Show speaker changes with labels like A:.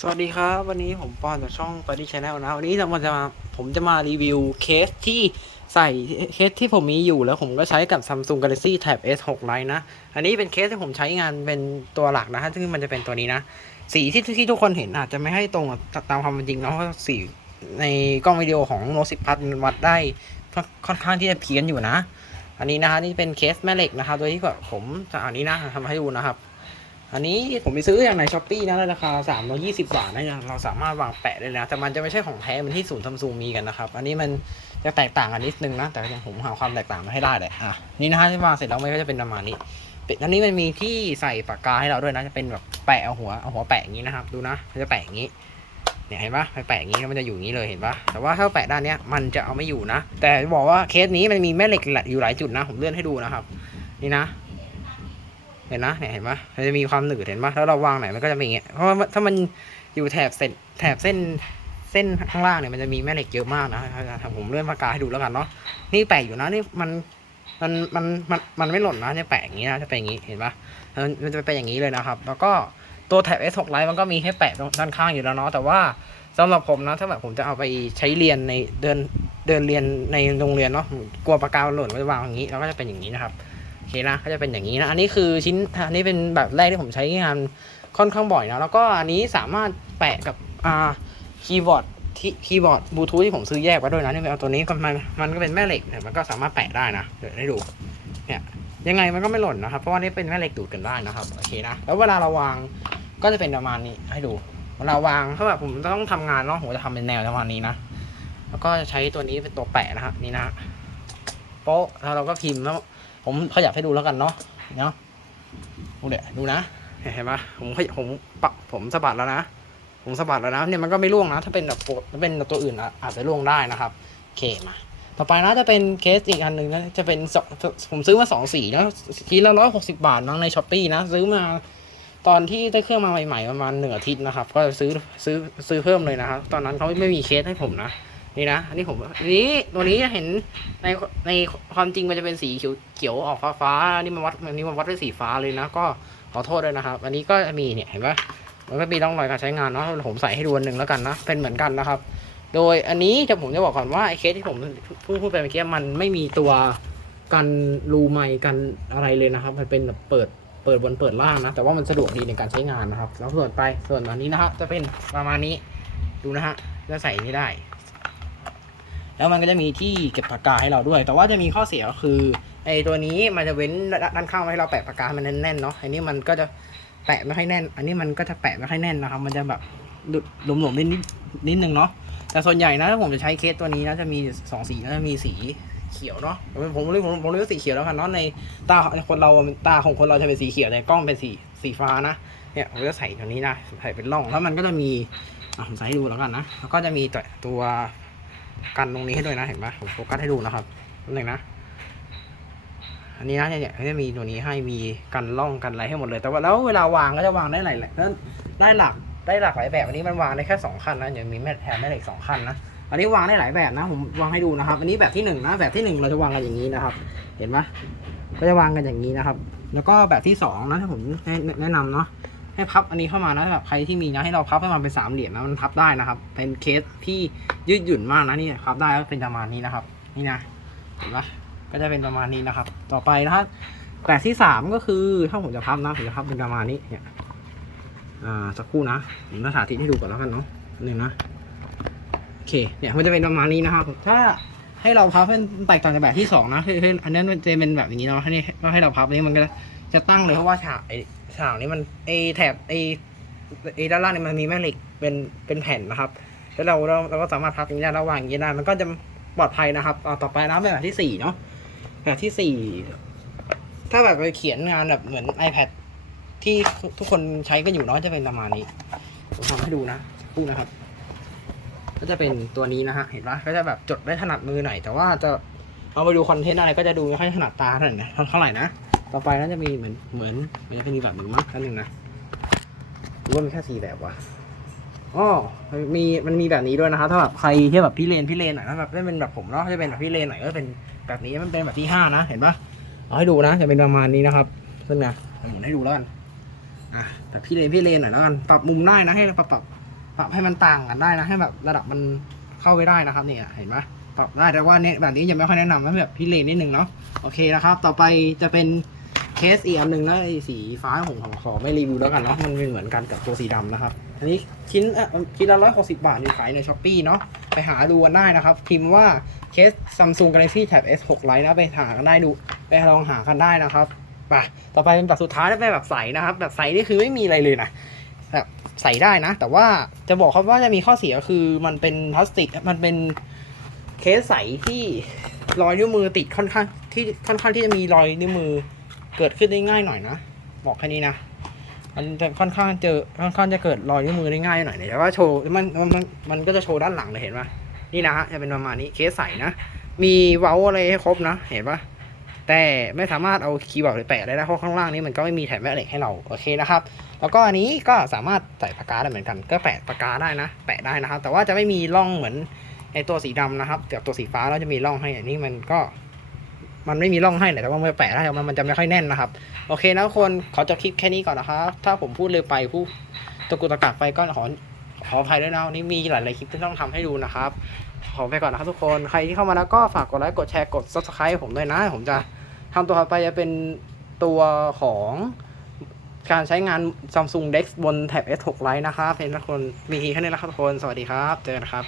A: สวัสดีครับ วันนี้ผมปอนจากช่องปาร์ตี้ชาแนลนะ วันนี้เรามจะมาผมจะมารีวิวเคสที่ใส่เคสที่ผมมีอยู่แล้วผมก็ใช้กับ Samsung Galaxy Tab S6 Lite นะ อันนี้เป็นเคสที่ผมใช้งานเป็นตัวหลักนะฮะซึ่งมันจะเป็นตัวนี้นะ สีที่ที่ทุกคนเห็นอาจจะไม่ให้ตรงกับตามความเป็นจริงเนาะเพราะสีในกล้องวิดีโอของโน้ตสิบพันวัดได้ค่อนข้างที่จะเพี้ยนอยู่นะ อันนี้นะฮะนี่เป็นเคสแม่เหล็กนะครับโดยที่แบบผมจะอันนี้นะทำให้ดูนะครับ อันนี้ผมไปซื้ออย่างในช้อปปี้นะราคา3ามร้อยี่สิบาทนะเราสามารถวางแปะได้เลยนะแต่มันจะไม่ใช่ของแท้มือนที่ศูนย์ซัมซุงมีกันนะครับ อันนี้มันจะแตกต่างกันนิดนึงนะ แต่ยังผมหาความแตกต่างมาให้ได้เลยอะนี่นะฮะที่วางเสร็จแล้วมันก็จะเป็นประมาณนี้อันนี้มันมีที่ใส่ปากกาให้เราด้วยนะจะเป็นแบบแปะเอาหัวเอาหัวแปะอย่างนี้นะครับ ดูนะมันจะแปะอย่างนี้เนี่ยเห็นปะไปแปะอย่างนี้แล้วมันจะอยู่อย่างนี้เลยเห็นปะแต่ว่าถ้าแปะด้านเนี้ยมันจะเอาไม่อยู่นะ แต่บอกว่าเคสนี้มันมีแม่เหล็กอยู่หลายจุดนะ ผมเลื่อนให้ดูนะครับ นี่นะ เห็นนะเนี่ยเห็นปะมันจะมีความหนืดเห็นปะแล้วเราวางไหนมันก็จะเป็นอย่างเงี้ยเพราะว่าถ้ามันอยู่แถบเส้นแถบเส้นเส้นข้างล่างเนี่ยมันจะมีแม่เหล็กเยอะมากนะผมเลื่อนปากกาให้ดูแล้วกันเนาะนี่แปะอยู่นะนี่มันมันมันมันมันไม่หล่นนะเนี่ยแปะอย่างงี้นะจะเป็นอย่างงี้เห็นปะมันมันจะเป็นอย่างนี้เลยนะครับ แล้วก็ตัวแถบ S6 Lite มันก็มีให้แปะตรงด้านข้างอยู่แล้วเนาะแต่ว่าสำหรับผมนะถ้าแบบผมจะเอาไปใช้เรียนในเดินเดินเรียนในโรงเรียนเนาะกลัวปากกาหล่นก็จะวางอย่างนี้แล้วก็จะเป็นอย่างนี้นะครับ เคนะก็จะเป็นอย่างนี้นะ อันนี้คือชิ้นอันนี้เป็นแบบแรกที่ผมใช้งานค่อนข้างบ่อยนะ แล้วก็อันนี้สามารถแปะกับอ่าคีย์บอร์ดที่คีย์บอร์ดบลูทูธที่ผมซื้อแยกไว้ด้วยนะนี่เอาตัวนี้มันมันก็เป็นแม่เหล็กเนี่ยมันก็สามารถแปะได้นะเดี๋ยวให้ดูเนี่ยยังไงมันก็ไม่หล่นนะครับ เพราะว่านี่เป็นแม่เหล็กดูดกันได้นะครับโอเคนะแล้วเวลาเราวางก็จะเป็นประมาณนี้ให้ดูเวลาวางถ้าแบบผมต้องทำงานเนาะผมจะทำเป็นแนวประมาณนี้นะแล้วก็จะใช้ตัวนี้เป็นตัวแปะนะครับนี่นะโป๊ะแล้วเราก็พิมพ์แล้ว ผมขยับให้ดูแล้วกันเนาะเนาะดูเดี๋ยดูนะเห็นปะผมขยผมปะผมสะบัดแล้วนะ ผมสะบัดแล้วนะเนี่ยมันก็ไม่ร่วงนะ ถ้าเป็นแบบปถ้าเป็นตัวอื่นอาจจะร่วงได้นะครับโอเคมาต่อไปนะจะเป็นเคสอีกอันหนึ่งนะจะเป็นสองผมซื้อมาสองสีนะทีละร้อยหกสิบาทน้งในช้อปปี้นะ ซื้อมาตอนที่ได้เครื่องมาใหม่ๆประมาณหนึ่งอาทิตย์นะครับ ก็ซื้อซื้อซื้อเพิ่มเลยนะครับ ตอนนั้นเขาไม่มีเคสให้ผมนะ นี่นะ อันนี้ผมนี่ตัวนี้เห็นในในความจริงมันจะเป็นสีเขียวเขียวออกฟ้าฟ้าๆนี่มันวัดอันนี้มันวัดด้วยสีฟ้าเลยนะ ก็ขอโทษด้วยนะครับ อันนี้ก็มีเนี่ยเห็นปะมันก็มีร่องรอยการใช้งานเนาะผมใส่ให้ดูอันหนึ่งแล้วกันนะ เป็นเหมือนกันนะครับ โดยอันนี้จะผมจะบอกก่อนว่าไอ้เคสที่ผมพูดพูดไปเมื่อกี้มันไม่มีตัวกันรูไมค์กันอะไรเลยนะครับ มันเป็นแบบเปิดเปิดบนเปิดล่างนะ แต่ว่ามันสะดวกดีในการใช้งานนะครับ แล้วส่วนไปส่วนอันนี้นะครับ จะเป็นประมาณนี้ดูนะฮะจะใส่นี่ได้ แล้วมันก็จะมีที่เก็บปากกาให้เราด้วย แต่ว่าจะมีข้อเสียก็คือไอ้ตัวนี้มันจะเว้นด้านข้างไว้ให้เราแปะปากกาให้มันแน่นๆเนาะอันนี้มันก็จะแปะไม่ค่อยแน่น อันนี้มันก็จะแปะไม่ค่อยแน่นนะครับ มันจะแบบหลุดหลวมๆนิดนิดนิดนึงเนาะแต่ส่วนใหญ่นะถ้าผมจะใช้เคสตัวนี้นะจะมีสองสีนะจะมีสีเขียวเนาะผมผมเรียกผมผมเรียกว่าสีเขียวแล้วกันเนาะในตาคนเราตาของคนเราจะเป็นสีเขียวแต่กล้องเป็นสีสีฟ้านะเนี่ยผมจะใส่ตัวนี้นะใส่เป็นร่องแล้วมันก็จะมีผมใส่ให้ดูแล้วกันนะแล้วก็จะมีตัวตัว กันตรงนี้ให้ด้วยนะ เห็นปะผมโฟกัสให้ดูนะครับนิดนึงนะ อันนี้นะเนี่ยเนี่ยเขาจะมีตัวนี้ให้มีกันร่องกันอะไรให้หมดเลย แต่ว่าแล้วเวลาวางก็จะวางได้หลายแล้วได้หลักได้หลากหลายแบบอันนี้มันวางได้แค่สองขั้นนะยังมีแม่แถมแม่เหล็กสองขั้นนะอันนี้วางได้หลายแบบนะผมวางให้ดูนะครับ อันนี้แบบที่หนึ่งนะแบบที่หนึ่งเราจะวางกันอย่างนี้นะครับ เห็นปะก็จะวางกันอย่างนี้นะครับ แล้วก็แบบที่สองนะถ้าผมแนะนำเนาะ ให้พับอันนี้เข้ามานะแบบใครที่มีนะให้เราพับให้มันเป็นสามเหลี่ยมนะมันพับได้นะครับ เป็นเคสที่ยืดหยุ่นมากนะนี่พับได้ก็เป็นประมาณนี้นะครับ นี่นะเห็นปะก็จะเป็นประมาณนี้นะครับ ต่อไปนะแบบที่สามก็คือถ้าผมจะพับนะผมจะพับเป็นประมาณนี้เนี่ยอ่าสักครู่นะผมจะสาธิตให้ดูก่อนแล้วกันเนาะหนึ่งนะโอเคเนี่ยมันจะเป็นประมาณนี้นะครับ ถ้าให้เราพับให้แตกต่างจากแบบที่สองนะคืออันนั้นมันจะเป็นแบบอย่างนี้เนาะให้ให้เราพับนี้มันก็จะตั้งเลยเพราะว่าฉาก ฉากนี้มันไอแถบไอไอด้านล่างนี่มันมีแม่เหล็กเป็นเป็นแผ่นนะครับ แล้วเราเราเราก็สามารถพับอย่างนี้ได้ระหว่างอย่างนี้ได้มันก็จะปลอดภัยนะครับเอาต่อไปนะแบบที่สี่เนาะแบบที่สี่ถ้าแบบไปเขียนงานแบบเหมือน iPad ที่ทุกคนใช้กันอยู่เนาะจะเป็นประมาณนี้ผมทำให้ดูนะพูดนะครับ ก็จะเป็นตัวนี้นะฮะเห็นปะก็จะแบบจดได้ถนัดมือหน่อยแต่ว่าจะเอาไปดูคอนเทนต์อะไรก็จะดูไม่ค่อยถนัดตาเท่าไหร่นะเท่าไหร่นะ ต่อไปน่าจะมีเหมือนเหมือนมันจะเป็นอีกแบบหนึ่งมั้งอันหนึ่งนะหรือว่ามีแค่สี่แบบวะอ๋อมีมันมีแบบนี้ด้วยนะครับถ้าแบบใครที่แบบพี่เลนพี่เลนหน่อยนะแบบได้เป็นแบบผมเนาะจะเป็นแบบพี่เลนหน่อยก็เป็นแบบนี้มันเป็นแบบที่ห้านะเห็นปะเอาให้ดูนะ จะเป็นประมาณนี้นะครับ ซึ่งนะเดี๋ยวหมุนให้ดูแล้วกันอะแต่พี่เลนพี่เลนหน่อยแล้วกันปรับมุมได้นะให้ปรับปรับรับให้มันต่างกันได้นะ ให้แบบระดับมันเข้าไปได้นะครับเนี่ยเห็นไหมปรับได้แต่ว่าเนี่ยแบบนี้ยังไม่ค่อยแนะนำนะแบบพิเรนนิดนึงเนาะโอเคนะครับ ต่อไปจะเป็น เคสอีกอันหนึ่งนะไอ้สีฟ้าผมของขอไม่รีวิวแล้วกันเนาะมันเป็นเหมือนกันกับตัวสีดำนะครับอันนี้ชิ้นอะชิ้นละร้อยหกสิบาทมีขายในช้อปปี้เนาะไปหาดูกันได้นะครับพิมพ์ว่าเคส Samsung Galaxy Tab S6 Lite นะไปหากันได้ดูไปลองหากันได้นะครับไปต่อไปเป็นแบบสุดท้ายเป็นแบบใสนะครับ แบบใสนี่คือไม่มีอะไรเลยนะแบบใส่ได้นะ แต่ว่าจะบอกครับว่าจะมีข้อเสียคือมันเป็นพลาสติกมันเป็นเคสใสที่รอยนิ้วมือติดค่อนข้างที่ค่อนข้างที่จะมีรอยนิ้วมือ เกิดขึ้นได้ง่ายหน่อยนะ บอกแค่นี้นะ มันจะค่อนข้างเจอค่อนข้างจะเกิดรอยนิ้วมือได้ง่ายหน่อยเนี่ยแต่ว่าโชว์มันมันมันก็จะโชว์ด้านหลังเลยเห็นปะนี่นะฮะจะเป็นประมาณนี้เคสใสนะ มีเว้าอะไรให้ครบนะเห็นปะแต่ไม่สามารถเอาคีย์บอร์ดไปแปะได้นะเพราะข้างล่างนี้มันก็ไม่มีแถบแม่เหล็กให้เราโอเคนะครับ แล้วก็อันนี้ก็สามารถใส่ปากกาได้เหมือนกัน ก็แปะปากกาได้นะ แปะได้นะครับ แต่ว่าจะไม่มีร่องเหมือนไอตัวสีดำนะครับแต่ตัวสีฟ้าเราจะมีร่องให้อันนี้มันก็ มันไม่มีร่องให้แต่ว่าเมื่อแปะได้มันมันจะไม่ค่อยแน่นนะครับ โอเคนะทุกคนขอจบคลิปแค่นี้ก่อนนะครับ ถ้าผมพูดเลยไปพูดตะกุกตะกักไปก็ขอขออภัยด้วยนะนนี้มีหลายๆคลิปที่ต้องทำให้ดูนะครับ ขอไปก่อนนะครับทุกคนใครที่เข้ามาแล้วก็ฝากกดไลค์กดแชร์กด subscribe ผมด้วยนะ ผมจะทำตัวต่อไปจะเป็นตัวของการใช้งาน Samsung Dex บนแท็บ S6 Lite นะครับเห็นทุกคนมีแค่นี้แล้วครับทุกคน สวัสดีครับ เจอกันครับ